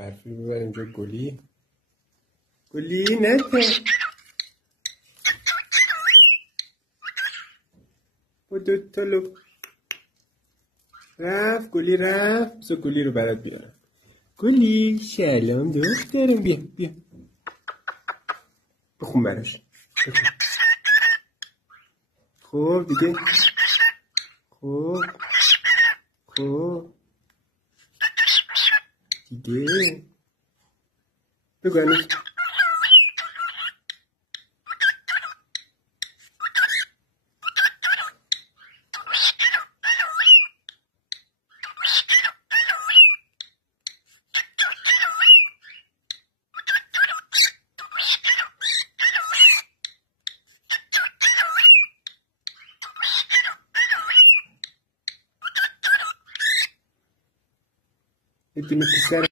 برفی رو ببریم جا گلی. گلی نکن با دوتا لب رفت. گلی رفت. بسا گلی رو برات بیارم. گلی سلام دخترم. بیا بیا بخون براش. بخون. خب دیگه خب دیگه بگو هنوز. یه دونه پسر